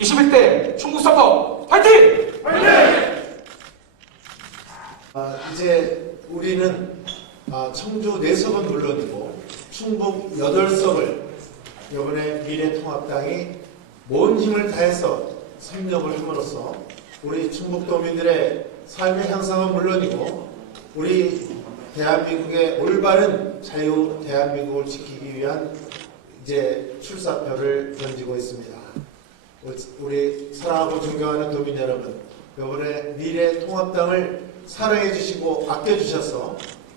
21대 충북 선거 화이팅! 이제 우리는 청주 4석은 물론이고 충북 8석을 이번에 미래통합당이 온 힘을 다해서 선역을 함으로써 우리 충북도민들의 삶의 향상은 물론이고 우리 대한민국의 올바른 자유 대한민국을 지키기 위한 이제 출사표를 던지고 있습니다. 우리 사랑하고 존경하는 도민 여러분, 이번에 미래통합당을 사랑해 주시고 아껴 주셔서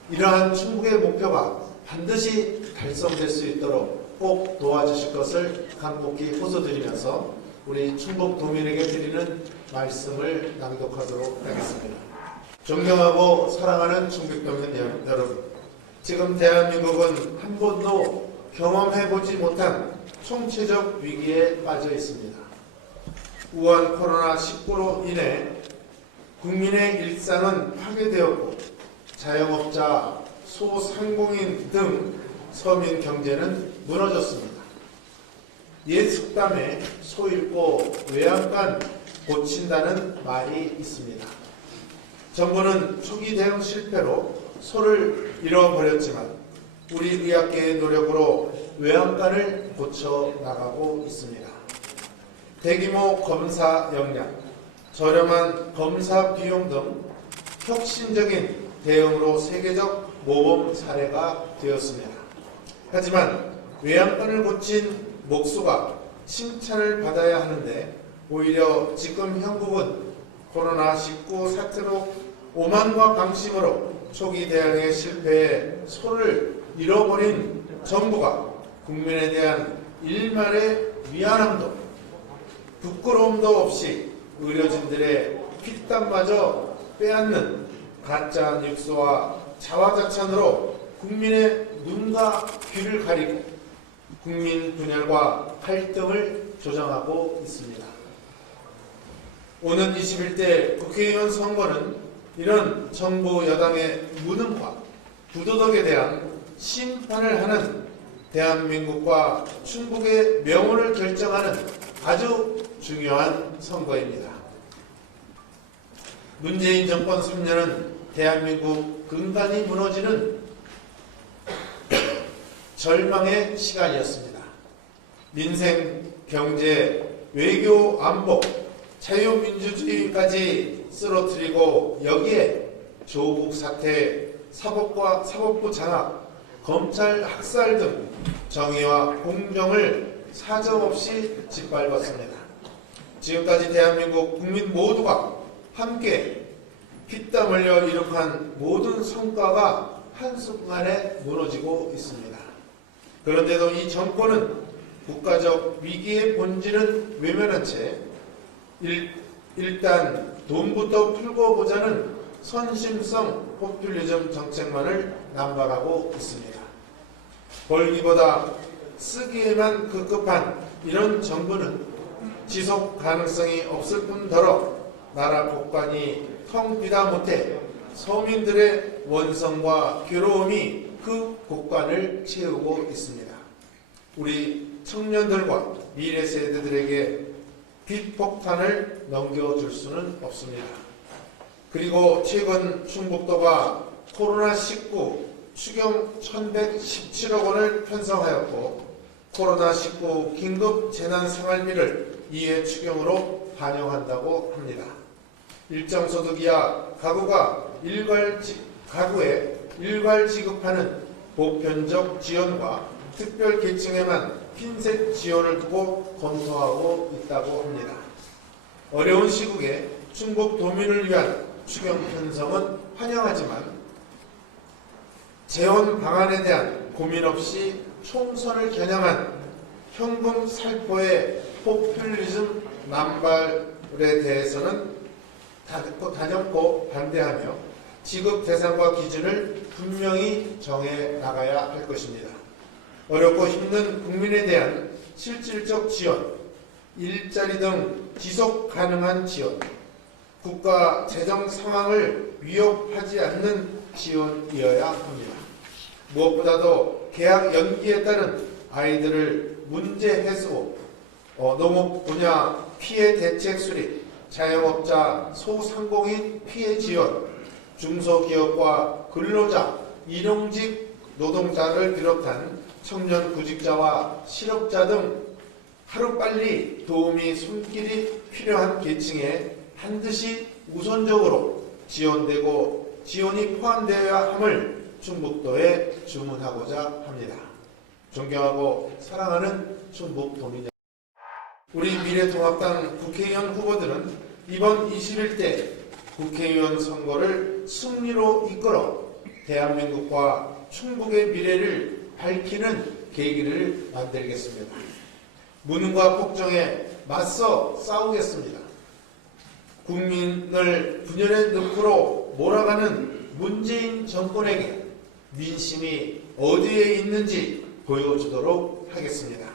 이러한 충북의 목표가 반드시 달성될 수 있도록 꼭 도와주실 것을 간곡히 호소드리면서 우리 충북 도민에게 드리는 말씀을 낭독하도록 하겠습니다. 존경하고 사랑하는 충북도민 여러분, 지금 대한민국은 한 번도 경험해보지 못한 총체적 위기에 빠져 있습니다. 우한 코로나19로 인해 국민의 일상은 파괴되었고 자영업자, 소상공인 등 서민 경제는 무너졌습니다. 옛 속담에 소 잃고 외양간 고친다는 말이 있습니다. 정부는 초기 대응 실패로 소를 잃어버렸지만 우리 의학계의 노력으로 외양간을 고쳐 나가고 있습니다. 대규모 검사 역량, 저렴한 검사 비용 등 혁신적인 대응으로 세계적 모범 사례가 되었습니다. 하지만 외양간을 고친 목수가 칭찬을 받아야 하는데 오히려 지금 형국은 코로나19 사태로 오만과 방심으로 초기 대응에 실패해 소를 잃어버린 정부가 국민에 대한 일말의 미안함도 부끄러움도 없이 의료진들의 피땀마저 빼앗는 가짜 뉴스와 자화자찬으로 국민의 눈과 귀를 가리고 국민 분열과 갈등을 조장하고 있습니다. 오는 21대 국회의원 선거는 이런 정부 여당의 무능과 부도덕에 대한 심판을 하는 대한민국과 충북의 명운을 결정하는 아주 중요한 선거입니다. 문재인 정권 3년은 대한민국 근간이 무너지는 절망의 시간이었습니다. 민생, 경제, 외교, 안보, 자유민주주의까지 쓰러뜨리고 여기에 조국 사태, 사법부 장악, 검찰 학살 등 정의와 공정을 사정없이 짓밟았습니다. 지금까지 대한민국 국민 모두가 함께 피땀 흘려 이룩한 모든 성과가 한순간에 무너지고 있습니다. 그런데도 이 정권은 국가적 위기의 본질은 외면한 채 일단 돈부터 풀고 보자는 선심성 포퓰리즘 정책만을 남발하고 있습니다. 벌기보다 쓰기에만 급급한 이런 정부는 지속 가능성이 없을 뿐더러 나라 곳간이 텅 비다 못해 서민들의 원성과 괴로움이 그 곳간을 채우고 있습니다. 우리 청년들과 미래 세대들에게 빚폭탄을 넘겨줄 수는 없습니다. 그리고 최근 충북도가 코로나19 추경 1117억 원을 편성하였고 코로나19 긴급 재난생활비를 이에 추경으로 반영한다고 합니다. 일정 소득 이하 가구에 일괄 지급하는 보편적 지원과 특별 계층에만 핀셋 지원을 두고 검토하고 있다고 합니다. 어려운 시국에 충북 도민을 위한 추경 편성은 환영하지만 재원 방안에 대한 고민 없이 총선을 겨냥한 현금 살포의 포퓰리즘 남발에 대해서는 단연코 반대하며 지급 대상과 기준을 분명히 정해 나가야 할 것입니다. 어렵고 힘든 국민에 대한 실질적 지원, 일자리 등 지속 가능한 지원, 국가 재정 상황을 위협하지 않는 지원이어야 합니다. 무엇보다도 계약 연기에 따른 아이들을 문제 해소, 농업 분야 피해 대책 수립, 자영업자 소상공인 피해 지원, 중소기업과 근로자, 일용직 노동자를 비롯한 청년 구직자와 실업자 등 하루빨리 도움이 손길이 필요한 계층에 반드시 우선적으로 지원되고 지원이 포함되어야 함을 충북도에 주문하고자 합니다. 존경하고 사랑하는 충북도민, 우리 미래통합당 국회의원 후보들은 이번 21대 국회의원 선거를 승리로 이끌어 대한민국과 충북의 미래를 밝히는 계기를 만들겠습니다. 무능과 폭정에 맞서 싸우겠습니다. 국민을 분열의 늪으로 몰아가는 문재인 정권에게 민심이 어디에 있는지 보여주도록 하겠습니다.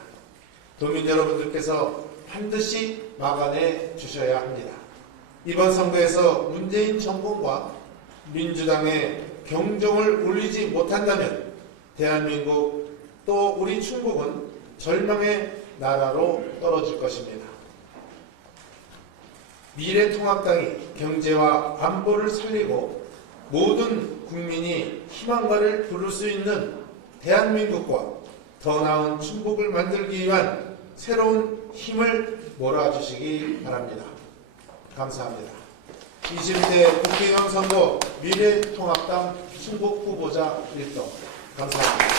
도민 여러분들께서 반드시 막아내 주셔야 합니다. 이번 선거에서 문재인 정권과 민주당의 경종을 울리지 못한다면 대한민국 또 우리 충북은 절망의 나라로 떨어질 것입니다. 미래통합당이 경제와 안보를 살리고 모든 국민이 희망가를 부를 수 있는 대한민국과 더 나은 충북을 만들기 위한 새로운 힘을 몰아주시기 바랍니다. 감사합니다. 21대 국회의원 선거 미래통합당 충북 후보자 일동 감사합니다.